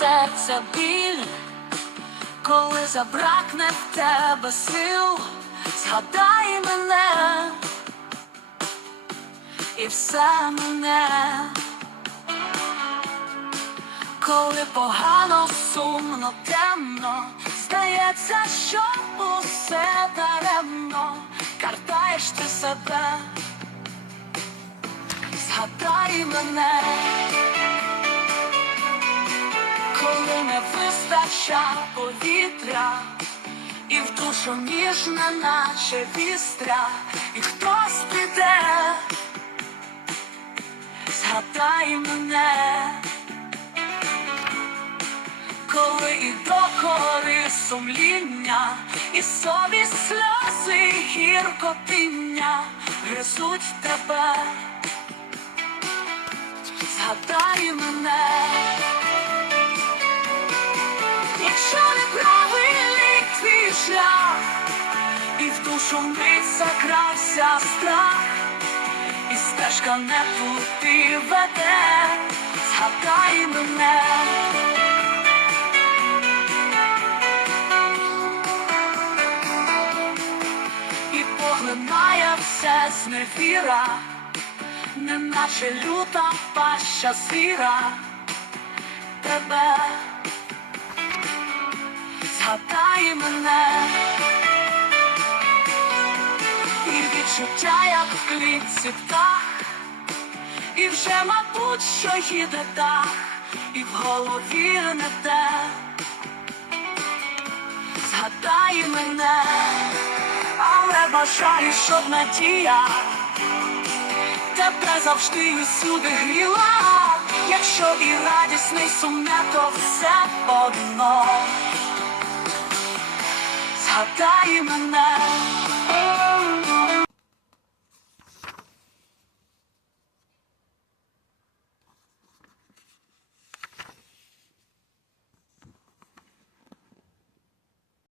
почнеться біль, коли забракне в тебе сил, згадай мене і все мене, коли погано, сумно, темно, здається, що усе даремно, картаєш ти себе, згадай мене, вистача повітря. І в душу ніжна, наче вістря, і хтось піде, згадай мене, коли і до гори сумління, і совість сльози, і гіркотіння гризуть тебе, згадай мене. Душу мить закрався страх, і стежка не туди веде, згадай мене. І поглинає все зневіра, неначе люта паща звіра тебе згадай мене, відчуття, як в клітці птах, і вже, мабуть, що їде дах, і в голові не те. Згадай мене, але бажаю, щоб надія тебе завжди і всюди гріла, якщо і радісний сумне, то все одно. Згадай мене,